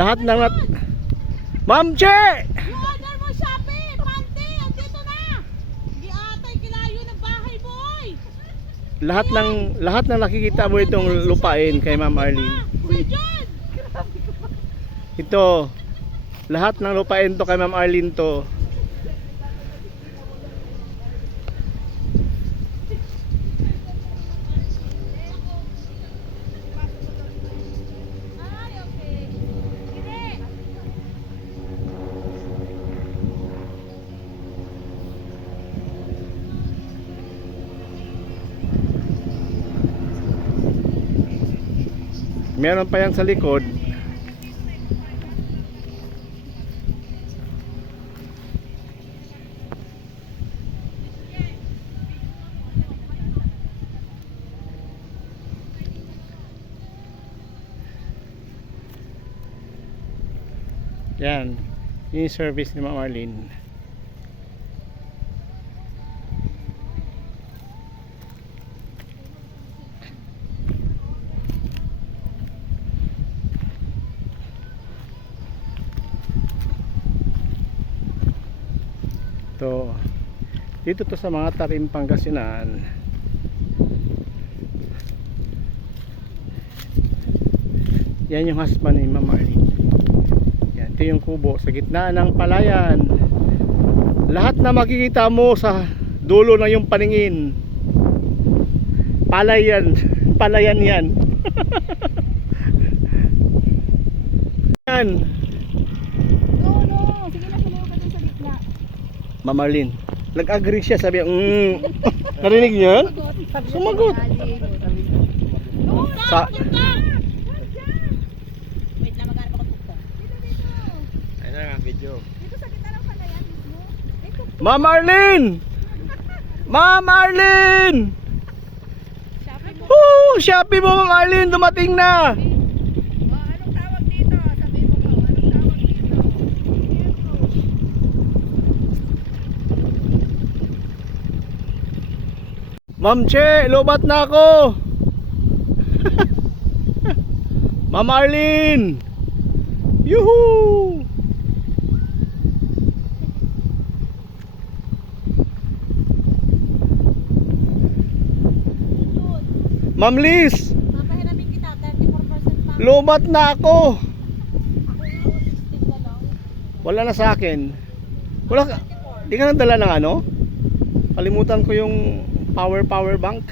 Lahat ng Ma'am Che! Yung order mo, Shopee! Panty! Andito na! Hindi atay kilayo ng bahay mo, oy! Lahat ng nakikita mo itong lupain kay Ma'am Arlene. Sir John! Ito, lahat ng lupain to kay Ma'am Arlene to. Ay, okay. Hindi! Meron pa yan sa likod. Yan, yung service ni Ma'am Arlene. To, dito to sa mga Tarim, Pangasinan. Yan yung husband ni Ma'am Arlene. Yan, ito yung kubo sa gitna ng palayan. Lahat na makikita mo sa dulo ng yung paningin, palayan. Palayan yan. Yan. No, sige na, sumuha ka dun sa gitna. Ma'am Arlene, nag-agree siya, sabi narinig niyo yun? Sumagot. Sa Wait lang, maghanap ako dito. ayun na nga video. Dito sa gitna ng palayan mismo. Ito. Ma'am Arlene! Ma'am Arlene! Shopee mo. Woo! Shopee mo, Ma'am Arlene, dumating na! Anong tawag dito? Sabihin mo po, anong tawag dito? Ma'am Che, lobat na ako! Ma'am Arlene! Yuhuu! Ma'am Liz, Papahiramin kita, 34% pa. lobat na ako! Ako yung 16 ka lang. Wala na sa akin. Wala ka, di ka nagdala ng ano? Kalimutan ko yung power bank.